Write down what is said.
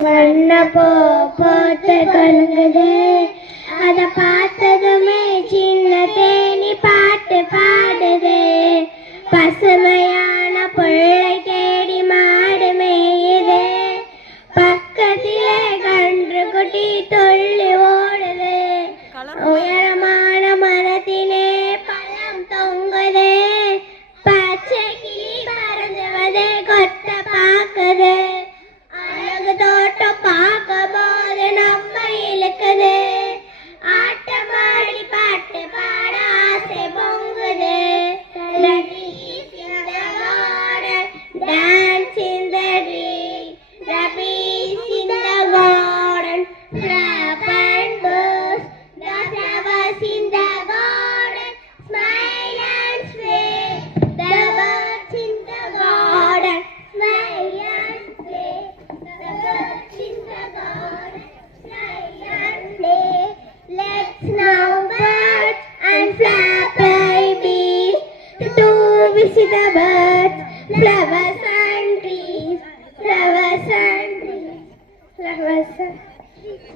போத்து கலங்குது அத பார்த்ததுமே சின்ன தேனி பாட்டு பாடுது. பசுமையான புல்லை தேடி மாடு மேயுது. பக்கத்திலே கன்று குட்டி துள்ளி ஓடுது. உயரமான மரத்திலே பழம் தொங்குது. பச்சை கிளி பறந்துவதை கொத்த பார்க்குது. அழகு தோட்டம் பார்க்க போது நம்ம இழுக்குது. ஆட்டமாடி பாட்டு பாட ஆசை பொங்குது. Dance in the rain, the bees in the garden, flap and buzz, the flowers in the garden, smile and sway, the birds in the garden, smile and play, the birds in the garden, smile and play. Let's now birds and flap babies to visit the birds, flowers and trees, flowers and trees, flowers and trees.